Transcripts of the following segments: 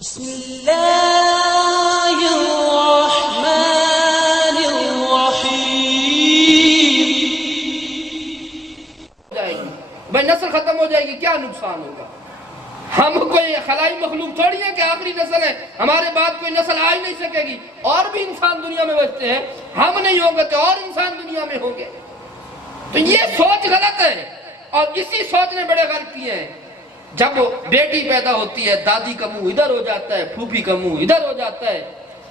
بسم اللہ الرحمن الرحیم بھائی نسل ختم ہو جائے گی، کیا نقصان ہوگا؟ ہم کوئی خلائی مخلوق تھوڑی ہے کہ آخری نسل ہے، ہمارے بعد کوئی نسل آ ہی نہیں سکے گی، اور بھی انسان دنیا میں بچتے ہیں، ہم نہیں ہوں گے تو اور انسان دنیا میں ہوں گے۔ تو یہ سوچ غلط ہے، اور اسی سوچ نے بڑے غلط کیے ہیں۔ جب بیٹی پیدا ہوتی ہے، دادی کا منہ ادھر ہو جاتا ہے، پھوپھی کا منہ ادھر ہو جاتا ہے،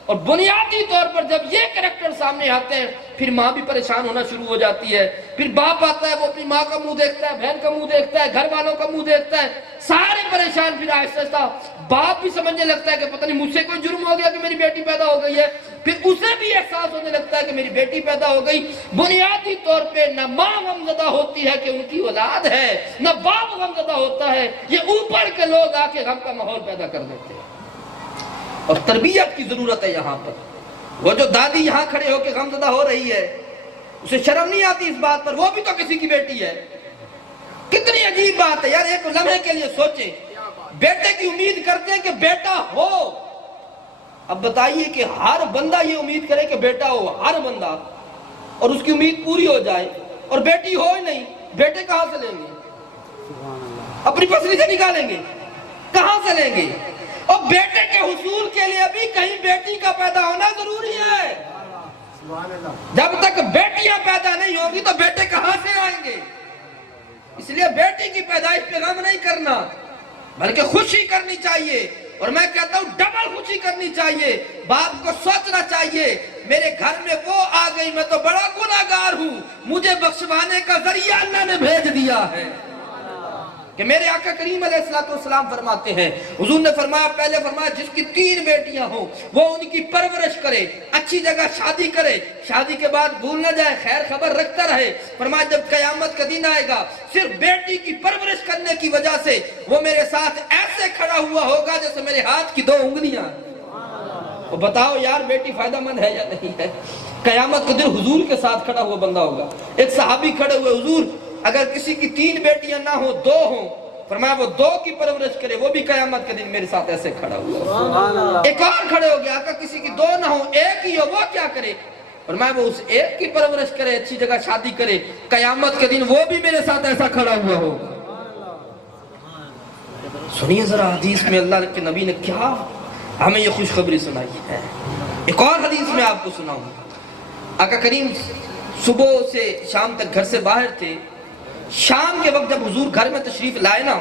اور بنیادی طور پر جب یہ کریکٹر سامنے آتے ہیں پھر ماں بھی پریشان ہونا شروع ہو جاتی ہے۔ پھر باپ آتا ہے، وہ اپنی ماں کا منہ دیکھتا ہے، بہن کا منہ دیکھتا ہے، گھر والوں کا منہ دیکھتا ہے، سارے پریشان۔ پھر آہستہ آہستہ باپ بھی سمجھنے لگتا ہے کہ پتہ نہیں مجھ سے کوئی جرم ہو گیا کہ میری بیٹی پیدا ہو گئی ہے۔ پھر اسے بھی احساس ہونے لگتا ہے کہ میری بیٹی پیدا ہو گئی۔ بنیادی طور پہ نہ ماں غمزدہ ہوتی ہے کہ ان کی اولاد ہے، نہ باپ غمزدہ ہوتا ہے، یہ اوپر کے لوگ آ کے غم کا ماحول پیدا کر دیتے ہیں۔ اور تربیت کی ضرورت ہے یہاں پر۔ وہ جو دادی یہاں کھڑے ہو کے غمزدہ ہو رہی ہے، اسے شرم نہیں آتی اس بات پر، وہ بھی تو کسی کی بیٹی ہے۔ کتنی عجیب بات ہے یار، ایک لمحے کے لیے سوچیں، بیٹے کی امید کرتے ہیں کہ بیٹا ہو۔ اب بتائیے کہ ہر بندہ یہ امید کرے کہ بیٹا ہو، ہر بندہ، اور اس کی امید پوری ہو جائے، اور بیٹی ہو ہی نہیں، بیٹے کہاں سے لیں گے؟ اپنی پسلی سے نکالیں گے؟ کہاں سے لیں گے؟ اور بیٹے کے حصول کے لیے بھی کہیں بیٹی کا پیدا ہونا ضروری ہے۔ جب تک بیٹیاں پیدا نہیں ہوگی تو بیٹے کہاں سے آئیں گے؟ اس لیے بیٹی کی پیدائش پہ غم نہیں کرنا، بلکہ خوشی کرنی چاہیے۔ اور میں کہتا ہوں ڈبل خوشی کرنی چاہیے۔ باپ کو سوچنا چاہیے میرے گھر میں وہ آ گئی، میں تو بڑا گناہگار ہوں، مجھے بخشوانے کا ذریعہ اللہ نے بھیج دیا ہے۔ کہ میرے آقا کریم علیہ السلام فرماتے ہیں، حضور نے فرمایا، پہلے فرمایا جس کی 3 بیٹیاں ہوں وہ ان کی پرورش کرے، اچھی جگہ شادی کرے، شادی کے بعد بھول نہ جائے، خیر خبر رکھتا رہے۔ فرمایا جب قیامت کا دن آئے گا، صرف بیٹی کی پرورش کرنے کی وجہ سے وہ میرے ساتھ ایسے کھڑا ہوا ہوگا جیسے میرے ہاتھ کی 2 انگلیاں۔ تو بتاؤ یار بیٹی فائدہ مند ہے یا نہیں ہے؟ قیامت کے دن حضور کے ساتھ کھڑا ہوا بندہ ہوگا۔ ایک صحابی کھڑے ہوئے، حضور اگر کسی کی 3 بیٹیاں نہ ہوں 2 ہوں، فرمایا وہ 2 کی پرورش کرے، وہ بھی قیامت کے دن میرے ساتھ ایسے کھڑا ہوا۔ ایک اور کھڑے ہو گیا، آقا کسی کی 2 نہ ہوں 1 ہی ہو، وہ کیا کرے؟ فرمایا وہ اس 1 کی پرورش کرے، اچھی جگہ شادی کرے، قیامت کے دن وہ بھی میرے ساتھ ایسا کھڑا ہوا ہوگا۔ سنیے ذرا حدیث میں اللہ کے نبی نے کیا ہمیں یہ خوشخبری سنائی ہے۔ ایک اور حدیث میں آپ کو سناؤں۔ آقا کریم صبح سے شام تک گھر سے باہر تھے۔ شام کے وقت جب حضور گھر میں تشریف لائے نا،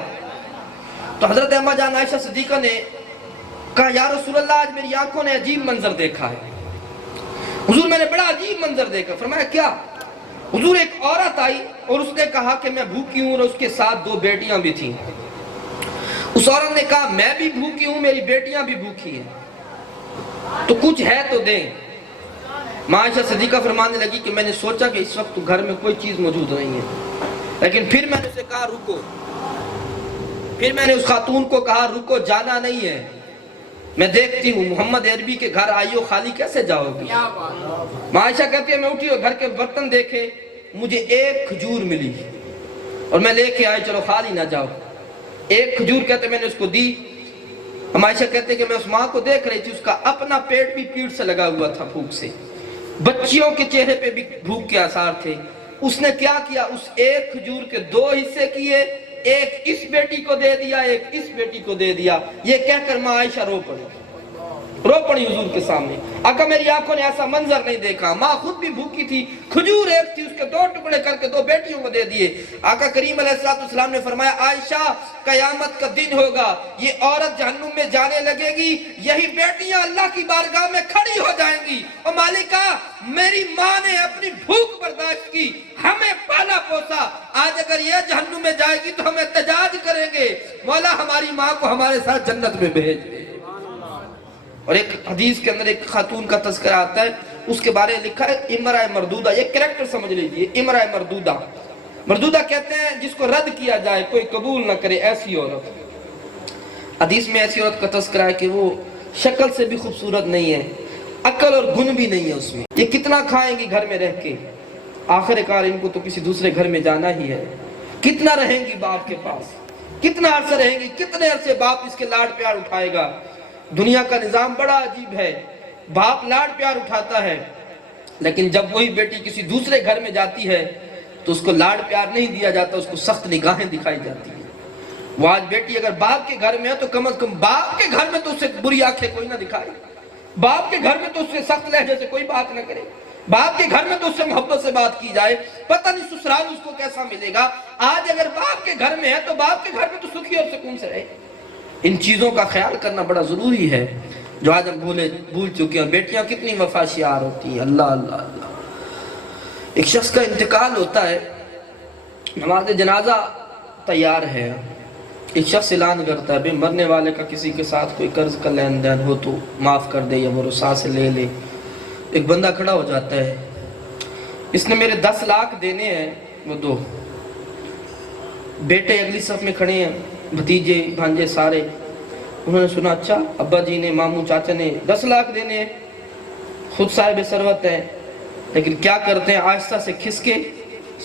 تو حضرت اما جان عائشہ صدیقہ نے کہا یا رسول اللہ آج میری آنکھوں نے عجیب منظر دیکھا ہے۔ حضور میں نے بڑا عجیب منظر دیکھا۔ فرمایا کیا؟ حضور ایک عورت آئی اور اس نے کہا کہ میں بھوکی ہوں، اور اس کے ساتھ 2 بیٹیاں بھی تھیں۔ اس عورت نے کہا میں بھی بھوکی ہوں، میری بیٹیاں بھی بھوکی ہیں، تو کچھ ہے تو دیں۔ ماں عائشہ صدیقہ فرمانے لگی کہ میں نے سوچا کہ اس وقت تو گھر میں کوئی چیز موجود نہیں ہے، لیکن پھر میں نے اسے کہا رکو، پھر میں نے اس خاتون کو کہا رکو، جانا نہیں ہے، میں دیکھتی ہوں محمد عربی کے گھر آئی ہو، خالی کیسے جاؤ گی؟ ماں عائشہ کہتی ہے میں اٹھی اور گھر کے برتن دیکھے، مجھے 1 کھجور ملی اور میں لے کے آئی، چلو خالی نہ جاؤ۔ 1 کھجور کہتے میں نے اس کو دی۔ ہم عائشہ کہتے کہ میں اس ماں کو دیکھ رہی تھی، اس کا اپنا پیٹ بھی پیٹ سے لگا ہوا تھا بھوک سے، بچیوں کے چہرے پہ بھی بھوک کے آثار تھے۔ اس نے کیا کیا؟ اس 1 کھجور کے 2 حصے کیے، 1 اس بیٹی کو دے دیا، 1 اس بیٹی کو دے دیا۔ یہ کہہ کر ماں عائشہ رو پڑی حضور کے سامنے۔ آقا میری آنکھوں نے ایسا منظر نہیں دیکھا، ماں خود بھی بھوکی تھی، کھجور 1 تھی، اس کے 2 ٹکڑے کر کے 2 بیٹیوں کو دے دیے۔ آقا کریم علیہ السلام نے فرمایا عائشہ قیامت کا دن ہوگا، یہ عورت جہنم میں جانے لگے گی، یہی بیٹیاں اللہ کی بارگاہ میں کھڑی ہو جائیں گی، اور مالکہ میری ماں نے اپنی بھوک برداشت کی، ہمیں پالا پوسا، آج اگر یہ جہنم میں جائے گی تو ہم احتجاج کریں گے، مولا ہماری ماں کو ہمارے ساتھ جنت میں بھیج دے۔ اور ایک حدیث کے اندر ایک خاتون کا تذکرہ آتا ہے، اس کے بارے میں لکھا ہے امرأہ مردودہ، یہ کریکٹر سمجھ لیجئے، امرأہ مردودہ۔ مردودہ کہتے ہیں جس کو رد کیا جائے، کوئی قبول نہ کرے، ایسی عورت۔ حدیث میں ایسی عورت کا تذکرہ ہے کہ وہ شکل سے بھی خوبصورت نہیں ہے، عقل اور گن بھی نہیں ہے اس میں، یہ کتنا کھائیں گی گھر میں رہ کے، آخر کار ان کو تو کسی دوسرے گھر میں جانا ہی ہے، کتنا رہیں گی باپ کے پاس، کتنا عرصہ رہیں گی، کتنے عرصے باپ اس کے لاڈ پیار اٹھائے گا۔ دنیا کا نظام بڑا عجیب ہے، باپ لاڈ پیار اٹھاتا ہے، لیکن جب وہی بیٹی کسی دوسرے گھر میں جاتی ہے تو اس کو لاڈ پیار نہیں دیا جاتا، اس کو سخت نگاہیں دکھائی جاتی ہیں۔ وہ آج بیٹی اگر باپ کے گھر میں ہے تو کم از کم باپ کے گھر میں تو اس سے بری آنکھیں کوئی نہ دکھائے، باپ کے گھر میں تو اس سے سخت لہجے سے کوئی بات نہ کرے، باپ کے گھر میں تو اس سے محبت سے بات کی جائے۔ پتہ نہیں سسرال اس کو کیسا ملے گا۔ آج اگر باپ کے گھر میں ہے تو باپ کے گھر میں تو سکھی اور سکون سے رہے۔ ان چیزوں کا خیال کرنا بڑا ضروری ہے جو آج ہم بھول چکے ہیں۔ بیٹیاں کتنی وفا شعار ہوتی ہیں، اللہ اللہ اللہ۔ ایک شخص کا انتقال ہوتا ہے، نماز جنازہ تیار ہے، ایک شخص اعلان کرتا ہے بھئی مرنے والے کا کسی کے ساتھ کوئی قرض کا لین دین ہو تو معاف کر دے یا مرسا سے لے لے۔ ایک بندہ کھڑا ہو جاتا ہے، اس نے میرے 10 لاکھ دینے ہیں۔ وہ دو بیٹے اگلی صف میں کھڑے ہیں، بھتیجے بھانجے سارے، انہوں نے سنا اچھا ابا جی نے ماموں چاچا نے 10 لاکھ دینے ہیں، خود صاحب ثروت ہیں، لیکن کیا کرتے ہیں آہستہ سے کھس کے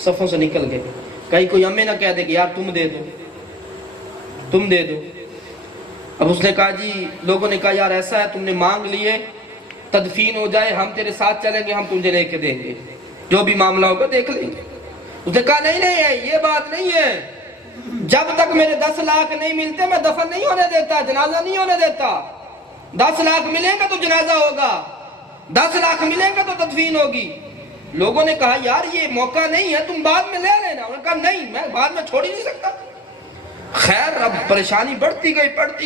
صفوں سے نکل گئے۔ کہیں کوئی امیں نہ کہہ دے کہ یار تم دے دو تم دے دو۔ اب اس نے کہا جی، لوگوں نے کہا یار ایسا ہے تم نے مانگ لیے، تدفین ہو جائے ہم تیرے ساتھ چلیں گے، ہم تجھے لے کے دیں گے، جو بھی معاملہ ہوگا دیکھ لیں گے۔ اس نے کہا نہیں یہ بات نہیں ہے، جب تک میرے 10 لاکھ نہیں ملتے میں دفن نہیں ہونے دیتا، جنازہ نہیں ہونے دیتا۔ 10 لاکھ ملیں گے تو جنازہ ہوگا، 10 لاکھ ملیں گے تو تدفین ہوگی۔ لوگوں نے کہا یار یہ موقع نہیں ہے، تم بعد میں لے لینا۔ انہوں نے کہا نہیں، میں بعد میں چھوڑ ہی نہیں سکتا۔ خیر اب پریشانی بڑھتی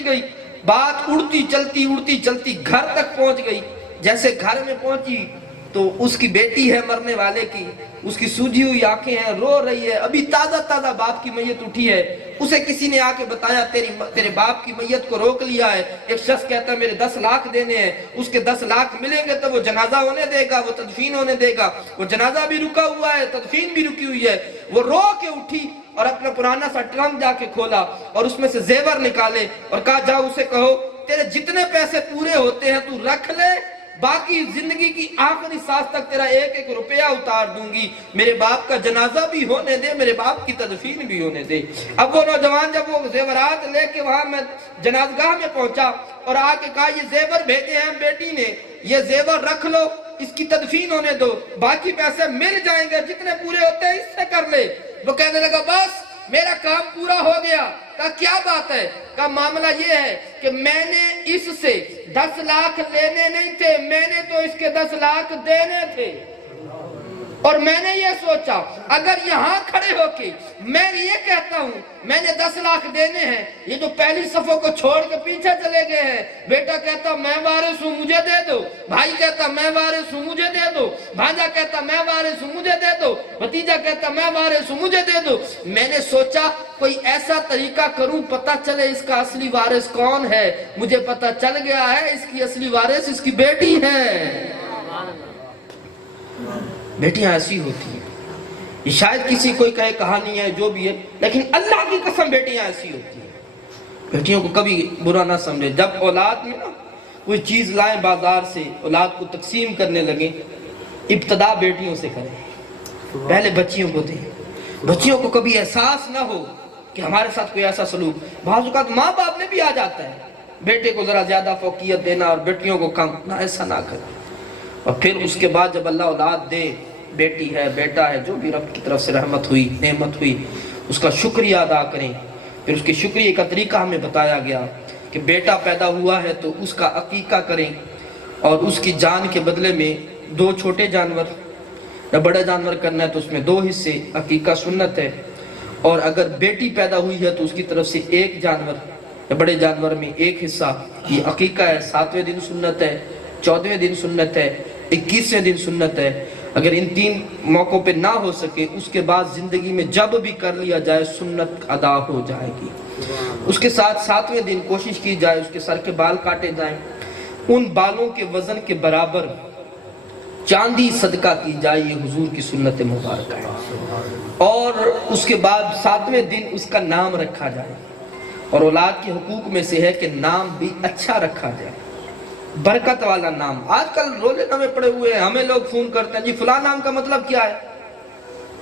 گئی، بات اڑتی چلتی گھر تک پہنچ گئی۔ جیسے گھر میں پہنچی تو اس کی بیٹی ہے مرنے والے کی، اس کی سوجی ہوئی آنکھیں ہیں، رو رہی ہے، ابھی تازہ باپ کی میت اٹھی ہے۔ اسے کسی نے آ کے بتایا تیرے باپ کی میت کو روک لیا ہے۔ ایک شخص کہتا ہے میرے 10 لاکھ دینے ہیں، اس کے 10 لاکھ ملیں گے تو وہ جنازہ ہونے دے گا، وہ تدفین ہونے دے گا۔ وہ جنازہ بھی رکا ہوا ہے، تدفین بھی رکی ہوئی ہے۔ وہ رو کے اٹھی اور اپنا پرانا سا ٹرنک جا کے کھولا اور اس میں سے زیور نکالے اور کہا جاؤ اسے کہو تیرے جتنے پیسے پورے ہوتے ہیں تو رکھ لے، باقی زندگی کی آخری سانس تک تیرا 1-1 روپیہ اتار دوں گی، میرے باپ کا جنازہ بھی ہونے دے، میرے باپ کی تدفین بھی ہونے دے۔ اب وہ نوجوان جب وہ زیورات لے کے وہاں میں جنازگاہ میں پہنچا اور آ کے کہا یہ زیور بھیجے ہیں بیٹی نے، یہ زیور رکھ لو، اس کی تدفین ہونے دو، باقی پیسے مل جائیں گے، جتنے پورے ہوتے ہیں اس سے کر لے۔ وہ کہنے لگا بس میرا کام پورا ہو گیا۔ کہا کیا بات ہے؟ کہا معاملہ یہ ہے کہ میں نے اس سے 10 لاکھ لینے نہیں تھے، میں نے تو اس کے 10 لاکھ دینے تھے، اور میں نے یہ سوچا اگر یہاں کھڑے ہو کے میں یہ کہتا ہوں میں نے 10 لاکھ دینے ہیں، یہ جو پہلی صفوں کو چھوڑ کے پیچھے چلے گئے ہیں، بیٹا کہتا میں وارث ہوں مجھے دے دو، بھائی کہتا میں وارث ہوں مجھے دے دو، بھانجا کہتا میں وارث ہوں مجھے دے دو، بھتیجا کہتا میں وارث ہوں مجھے دے دو۔ میں نے سوچا کوئی ایسا طریقہ کروں پتہ چلے اس کا اصلی وارث کون ہے۔ مجھے پتہ چل گیا ہے اس کی اصلی وارث اس کی بیٹی ہے۔ بیٹیاں ایسی ہوتی ہیں، یہ شاید کسی کوئی کہے کہانی ہے جو بھی ہے، لیکن اللہ کی قسم بیٹیاں ایسی ہوتی ہیں۔ بیٹیوں کو کبھی برا نہ سمجھے۔ جب اولاد میں نا کوئی چیز لائیں بازار سے، اولاد کو تقسیم کرنے لگیں، ابتدا بیٹیوں سے کریں، پہلے بچیوں کو دیں۔ بچیوں کو کبھی احساس نہ ہو کہ ہمارے ساتھ کوئی ایسا سلوک، بعض اوقات ماں باپ میں بھی آ جاتا ہے، بیٹے کو ذرا زیادہ فوقیت دینا اور بیٹیوں کو کم، نہ ایسا نہ کریں۔ اور پھر اس کے بعد جب اللہ اولاد دے، بیٹی ہے بیٹا ہے جو بھی رب کی طرف سے رحمت ہوئی نعمت ہوئی، اس کا شکریہ ادا کریں۔ پھر اس کے شکریہ کا طریقہ ہمیں بتایا گیا کہ بیٹا پیدا ہوا ہے تو اس کا عقیقہ کریں، اور اس کی جان کے بدلے میں 2 چھوٹے جانور یا بڑا جانور کرنا ہے تو اس میں 2 حصے، عقیقہ سنت ہے۔ اور اگر بیٹی پیدا ہوئی ہے تو اس کی طرف سے 1 جانور یا بڑے جانور میں 1 حصہ، یہ عقیقہ ہے۔ 7ویں دن سنت ہے، 14ویں دن سنت ہے، 21ویں دن سنت ہے۔ اگر ان 3 موقعوں پہ نہ ہو سکے اس کے بعد زندگی میں جب بھی کر لیا جائے سنت ادا ہو جائے گی۔ اس کے ساتھ 7ویں دن کوشش کی جائے اس کے سر کے بال کاٹے جائیں، ان بالوں کے وزن کے برابر چاندی صدقہ کی جائے، یہ حضور کی سنت مبارکہ ہے۔ اور اس کے بعد 7ویں دن اس کا نام رکھا جائے، اور اولاد کے حقوق میں سے ہے کہ نام بھی اچھا رکھا جائے، برکت والا نام۔ آج کل رولے نامے پڑے ہوئے ہیں، ہمیں لوگ فون کرتے ہیں جی فلاں نام کا مطلب کیا ہے،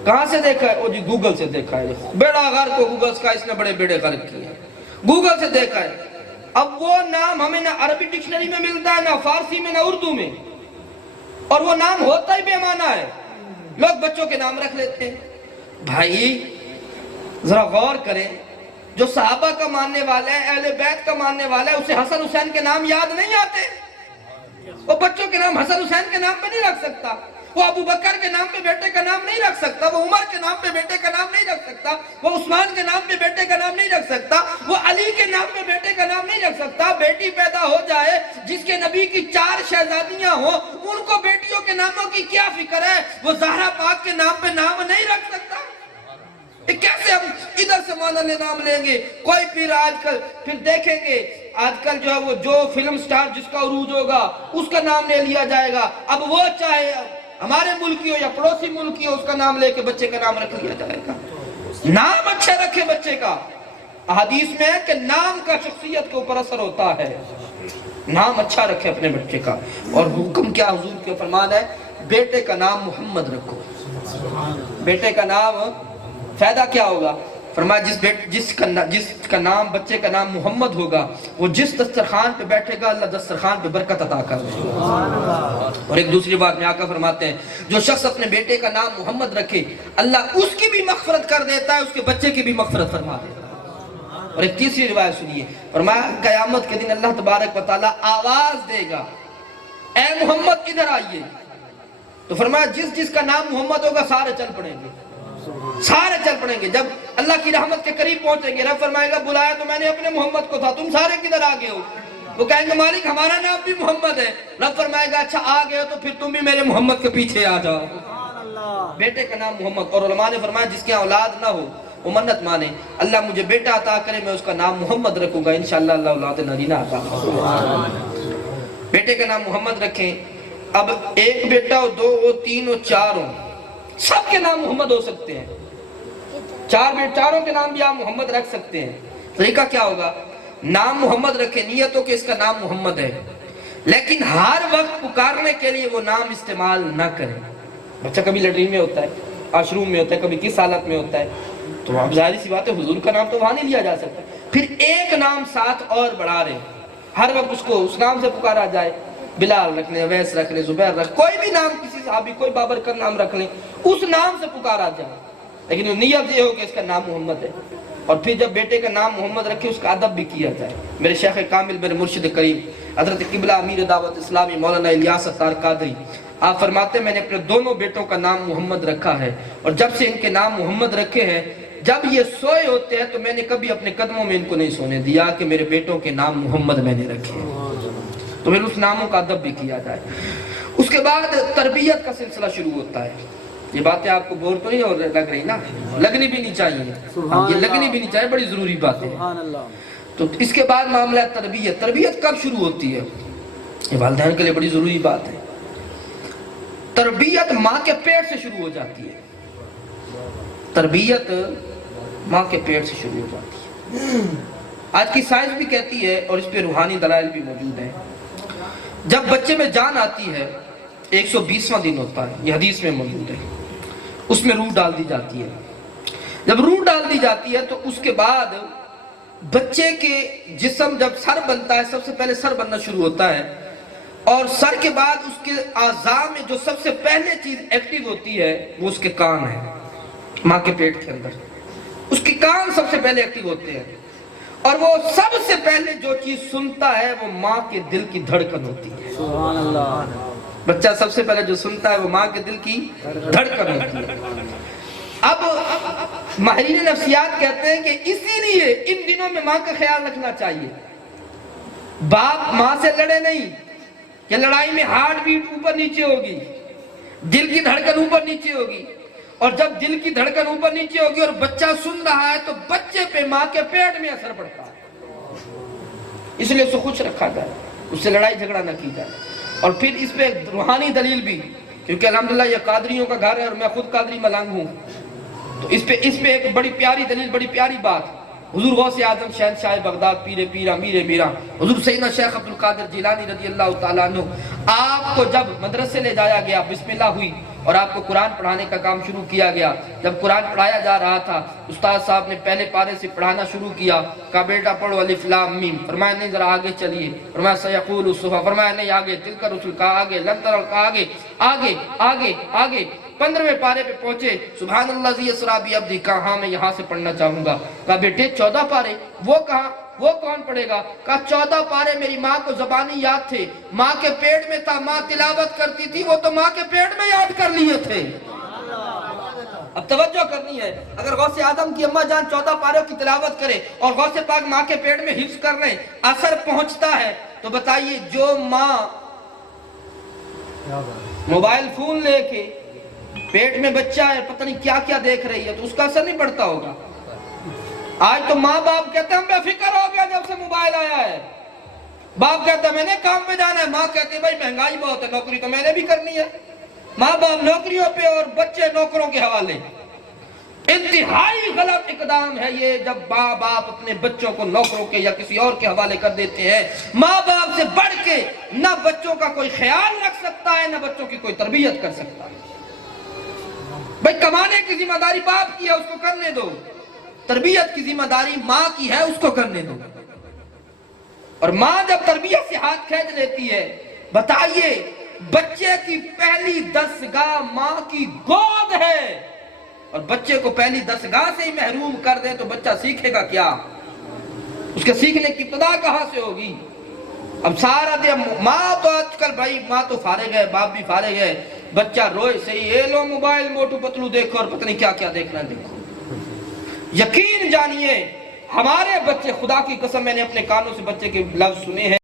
کہاں سے دیکھا ہے؟ او جی گوگل سے دیکھا ہے، بیڑا غرق کو گوگل کا اس نے بڑے بیڑے غرق کیے ہیں، گوگل سے دیکھا ہے۔ اب وہ نام ہمیں نہ عربی ڈکشنری میں ملتا ہے، نہ فارسی میں، نہ اردو میں، اور وہ نام ہوتا ہی بے معنی ہے، لوگ بچوں کے نام رکھ لیتے ہیں۔ بھائی ذرا غور کریں، جو صحابہ کا ماننے والا ہے، اہل بیت کا ماننے والا ہے، اسے حسن حسین کے نام یاد نہیں آتے، وہ بچوں کے نام حسن حسین کے نام پہ نہیں رکھ سکتا، وہ ابو بکر کے نام پہ بیٹے کا نام نہیں رکھ سکتا، وہ عمر کے نام پہ بیٹے کا نام نہیں رکھ سکتا، وہ عثمان کے نام پہ بیٹے کا نام نہیں رکھ سکتا، وہ علی کے نام پہ بیٹے کا نام نہیں رکھ سکتا۔ بیٹی پیدا ہو جائے جس کے نبی کی 4 شہزادیاں ہوں، ان کو بیٹیوں کے ناموں کی کیا فکر ہے؟ وہ زہرا پاک کے نام پہ نام نہیں رکھ سکتا۔ کیسے ہم ادھر سے ماننے نام لیں گے؟ کوئی پھر آج کل پھر دیکھیں گے آج کل جو ہے وہ جو فلم سٹار جس کا عروج ہوگا اس کا نام لے لیا جائے گا، اب وہ چاہے ہمارے ملکی ہو یا پڑوسی ملکی ہو، اس کا نام لے کے بچے کا نام رکھ لیا جائے گا۔ نام اچھا رکھے بچے کا، احادیث میں ہے کہ نام کا شخصیت کے اوپر اثر ہوتا ہے، نام اچھا رکھے اپنے بچے کا۔ اور حکم کیا حضور کے فرمان ہے؟ بیٹے کا نام محمد رکھو۔ بیٹے کا نام فائدہ کیا ہوگا؟ فرمایا جس کا نام بچے کا نام محمد ہوگا، وہ جس دسترخوان پہ بیٹھے گا اللہ دسترخوان پہ برکت عطا کر دے گا۔ اور ایک دوسری بات میں آقا فرماتے ہیں جو شخص اپنے بیٹے کا نام محمد رکھے اللہ اس کی بھی مغفرت کر دیتا ہے، اس کے بچے کی بھی مغفرت فرما دیتا ہے۔ اور ایک تیسری روایت سنیے، فرمایا قیامت کے دن اللہ تبارک و تعالیٰ آواز دے گا، اے محمد ادھر آئیے، تو فرمایا جس کا نام محمد ہوگا سارے چل پڑیں گے، سارے چل پڑیں گے۔ جب اللہ کی رحمت کے قریب پہنچیں گے رب فرمائے گا بلایا تو میں نے اپنے محمد کو تھا، تم سارے کدھر آ گئے ہو؟ وہ کہیں گے مالک ہمارا نام بھی محمد ہے۔ رب فرمائے گا اچھا آ گئے ہو تو پھر تم بھی میرے محمد کے پیچھے آ جاؤ۔ بیٹے کا نام محمد۔ اور علماء نے فرمایا جس کے اولاد نہ ہو وہ منت مانے اللہ مجھے بیٹا عطا کرے، میں اس کا نام محمد رکھوں گا، انشاءاللہ اللہ اولاد نرینہ عطا کرے۔ بیٹے کا نام محمد رکھیں۔ اب ایک بیٹا ہو، 2 ہو، 3 ہو، 4 ہو، سب کے نام محمد ہو سکتے ہیں، چاروں کے نام بھی آپ محمد رکھ سکتے ہیں۔ طریقہ کیا ہوگا؟ نام محمد رکھیں، نیت ہو کہ اس کا نام محمد ہے، لیکن ہر وقت پکارنے کے لیے وہ نام استعمال نہ کریں۔ بچہ کبھی لیٹرین میں ہوتا ہے، واش روم میں ہوتا ہے، کبھی کس حالت میں ہوتا ہے، تو اب ظاہر سی بات ہے حضور کا نام تو وہاں نہیں لیا جا سکتا، پھر ایک نام ساتھ اور بڑھا رہے، ہر وقت اس کو اس نام سے پکارا جائے، بلال رکھ لیں، ویس رکھ لیں، زبیر رکھ، کوئی بھی نام کسی صحابی کوئی بابر کا نام رکھ لیں، اس نام سے پکارا جائے، لیکن نیت یہ ہو کہ اس کا نام محمد ہے۔ اور پھر جب بیٹے کا نام محمد رکھے اس کا ادب بھی کیا جائے۔ میرے شیخ کامل میرے مرشد کریم حضرت قبلہ امیر دعوت اسلامی مولانا الیاس اتار قادری آپ فرماتے ہیں میں نے اپنے دونوں بیٹوں کا نام محمد رکھا ہے، اور جب سے ان کے نام محمد رکھے ہیں جب یہ سوئے ہوتے ہیں تو میں نے کبھی اپنے قدموں میں ان کو نہیں سونے دیا کہ میرے بیٹوں کے نام محمد میں نے رکھے، تو پھر اس ناموں کا ادب بھی کیا جائے۔ اس کے بعد تربیت کا سلسلہ شروع ہوتا ہے۔ یہ باتیں آپ کو بور تو نہیں اور لگ رہی نا؟ لگنی بھی نہیں چاہیے، یہ لگنی بھی نہیں چاہیے، بڑی ضروری باتیں ہیں۔ تو اس کے بعد معاملہ تربیت۔ تربیت کب شروع ہوتی ہے؟ یہ والدین کے لیے بڑی ضروری بات ہے۔ تربیت ماں کے پیٹ سے شروع ہو جاتی ہے، تربیت ماں کے پیٹ سے شروع ہو جاتی ہے۔ آج کی سائنس بھی کہتی ہے اور اس پہ روحانی دلائل بھی موجود ہیں، جب بچے میں جان آتی ہے 120واں دن ہوتا ہے، یہ حدیث میں موجود ہے، اس میں روح ڈال دی جاتی ہے۔ جب روح ڈال دی جاتی ہے تو اس کے بعد بچے کے جسم جب سر بنتا ہے، سب سے پہلے سر بننا شروع ہوتا ہے، اور سر کے بعد اس کے اعضاء میں جو سب سے پہلے چیز ایکٹیو ہوتی ہے وہ اس کے کان ہے۔ ماں کے پیٹ کے اندر اس کے کان سب سے پہلے ایکٹیو ہوتے ہیں، اور وہ سب سے پہلے جو چیز سنتا ہے وہ ماں کے دل کی دھڑکن ہوتی ہے۔ سبحان اللہ۔ بچہ سب سے پہلے جو سنتا ہے وہ ماں کے دل کی دھڑکن ہوتی ہے۔ اب ماہرین نفسیات کہتے ہیں کہ اسی لیے ان دنوں میں ماں کا خیال رکھنا چاہیے۔ باپ ماں سے لڑے نہیں کہ لڑائی میں ہارٹ بیٹ اوپر نیچے ہوگی، دل کی دھڑکن اوپر نیچے ہوگی، اور جب دل کی دھڑکن اوپر نیچے ہوگی اور بچہ سن رہا ہے تو بچے پہ ماں کے پیٹ میں اثر پڑتا ہے، اس لیے اسے خوش رکھا جائے، اس سے لڑائی جھگڑا نہ کی جائے۔ اور پھر اس پہ روحانی دلیل بھی، کیونکہ الحمدللہ یہ قادریوں کا گھر ہے اور میں خود قادری ملنگ ہوں، تو اس پہ ایک بڑی پیاری دلیل، بڑی پیاری بات، حضور غوث اعظم شہنشاہ بغداد پیر پیرا میر میرا حضور سیدنا شیخ عبد القادر جیلانی رضی اللہ تعالیٰ عنہ، آپ کو جب مدرسے لے جایا گیا، بسم اللہ ہوئی اور آپ کو قرآن پڑھانے کا کام شروع کیا گیا۔ جب قرآن پڑھایا جا رہا تھا استاد صاحب نے پہلے پارے سے پڑھانا شروع کیا، کہا بیٹا پڑھو الف لام میم، فرمایا نہیں ذرا آگے چلیے، فرمایا سیقول الصفا، فرمایا نہیں آگے، تلک الرسل، کہا آگے، لن تروا، کہا آگے آگے آگے آگے، 15ویں پارے پہ پہنچے، سبحان اللہ ذی اسریٰ بعبدہ، کہا ہاں میں یہاں سے پڑھنا چاہوں گا۔ کہا بیٹے 14 پارے، وہ کہاں، وہ کون پڑھے گا؟ کہا 14 پارے میری ماں کو زبانی یاد تھے، ماں کے پیٹ میں تھا، ماں تلاوت کرتی تھی، وہ تو ماں کے پیٹ میں یاد کر لیے تھے۔ اب توجہ کرنی ہے، اگر غوث اعظم کی اماں جان 14 پاروں کی تلاوت کرے اور غوث پاک ماں کے پیٹ میں حفظ کر لیں، اثر پہنچتا ہے، تو بتائیے جو ماں موبائل فون لے کے پیٹ میں بچہ ہے پتہ نہیں کیا کیا دیکھ رہی ہے، تو اس کا اثر نہیں پڑتا ہوگا؟ آج تو ماں باپ کہتے ہیں ہم بے فکر ہو گیا جب سے موبائل آیا ہے، باپ کہتا ہے میں نے کام پہ جانا ہے، ماں کہتی ہے بھائی مہنگائی بہت ہے، نوکری تو میں نے بھی کرنی ہے۔ ماں باپ نوکریوں پہ اور بچے نوکروں کے حوالے۔ انتہائی غلط اقدام ہے یہ جب ماں باپ اپنے بچوں کو نوکروں کے یا کسی اور کے حوالے کر دیتے ہیں۔ ماں باپ سے بڑھ کے نہ بچوں کا کوئی خیال رکھ سکتا ہے، نہ بچوں کی کوئی تربیت کر سکتا ہے۔ بھائی کمانے کی ذمہ داری باپ کی ہے، اس کو کرنے دو، تربیت کی ذمہ داری ماں کی ہے، اس کو کرنے دو۔ اور ماں جب تربیت سے ہاتھ کھینچ لیتی ہے، بتائیے بچے کی پہلی دستگاہ ماں کی گود ہے، اور بچے کو پہلی دستگاہ سے ہی محروم کر دے تو بچہ سیکھے گا کیا؟ اس کے سیکھنے کی ابتدا کہاں سے ہوگی؟ اب سارا دن ماں تو آج کل بھائی ماں تو فارغ ہے، باپ بھی فارغ ہے، بچہ روئے سے ہی اے لو موبائل موٹو پتلو دیکھو اور پتہ نہیں کیا کیا دیکھنا دیکھو۔ یقین جانیے ہمارے بچے، خدا کی قسم میں نے اپنے کانوں سے بچے کے لفظ سنے ہیں،